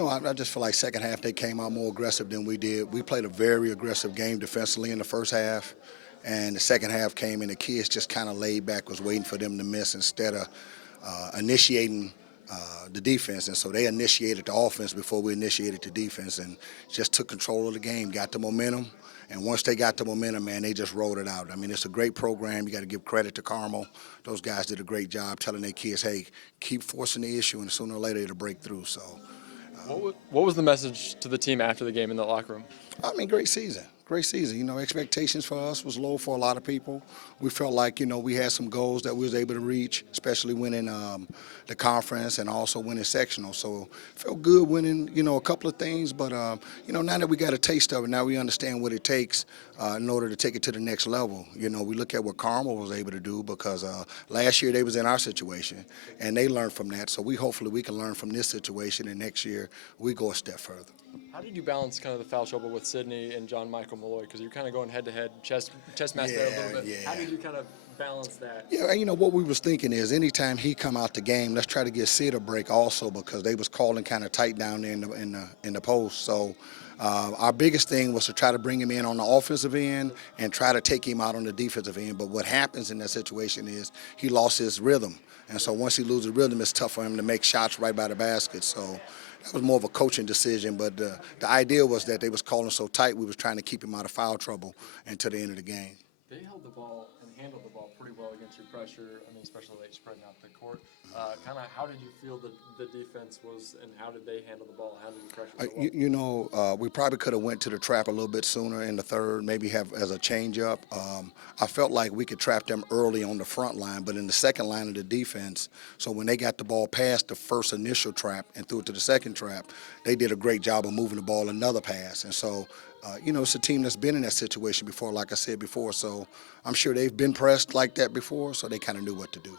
I just feel like second half they came out more aggressive than we did. We played a very aggressive game defensively in the first half, and the second half came and the kids just kind of laid back, was waiting for them to miss instead of initiating the defense. And so they initiated the offense before we initiated the defense and just took control of the game, got the momentum. And once they got the momentum, man, they just rolled it out. I mean, it's a great program. You got to give credit to Carmel. Those guys did a great job telling their kids, hey, keep forcing the issue, and sooner or later it'll break through. So, What was the message to the team after the game in the locker room? I mean, great season. Great season. Expectations for us was low for a lot of people. We felt like, we had some goals that we was able to reach, especially winning the conference and also winning sectional. So felt good winning, a couple of things. But, now that we got a taste of it, now we understand what it takes in order to take it to the next level. We look at what Carmel was able to do because last year they was in our situation, and they learned from that. So hopefully we can learn from this situation, and next year we go a step further. How did you balance kind of the foul trouble with Sydney and John Michael Malloy? Because you're kind of going head-to-head chess match there a little bit. Yeah. How did you kind of balance that? Yeah, what we was thinking is anytime he come out the game, let's try to get Sid a break also because they was calling kind of tight down there in the post. So our biggest thing was to try to bring him in on the offensive end and try to take him out on the defensive end. But what happens in that situation is he lost his rhythm. And so once he loses rhythm, it's tough for him to make shots right by the basket. So that was more of a coaching decision. But the idea was that they was calling so tight, we was trying to keep him out of foul trouble until the end of the game. They held the ball and handled the ball pretty well against your pressure. I mean, especially late spreading out the court. Kind of, how did you feel the defense was, and how did they handle the ball? How did you pressure the ball? We probably could have went to the trap a little bit sooner in the third, maybe have as a change up. I felt like we could trap them early on the front line, but in the second line of the defense, so when they got the ball past the first initial trap and threw it to the second trap, they did a great job of moving the ball another pass. And so, it's a team that's been in that situation before, like I said before, so I'm sure they've been pressed like that before, so they kind of knew what to do.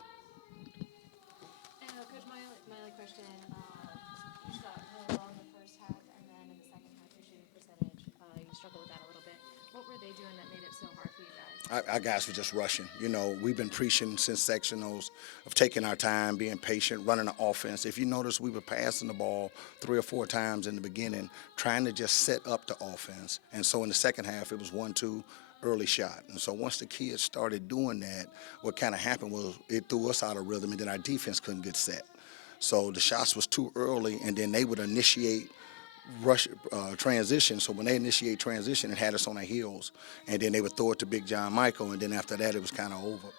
Coach, my only question, you shot really well in the first half, and then in the second half, your shooting percentage, you struggled with that a little bit. What were they doing that made it so hard for you guys? Our guys were just rushing. We've been preaching since sectionals of taking our time, being patient, running the offense. If you notice, we were passing the ball 3 or 4 times in the beginning, trying to just set up the offense. And so in the second half, it was 1-2 early shot. And so once the kids started doing that, what kind of happened was it threw us out of rhythm, and then our defense couldn't get set. So the shots was too early, and then they would initiate rush transition. So when they initiate transition, it had us on our heels, and then they would throw it to Big John Michael, and then after that, it was kind of over.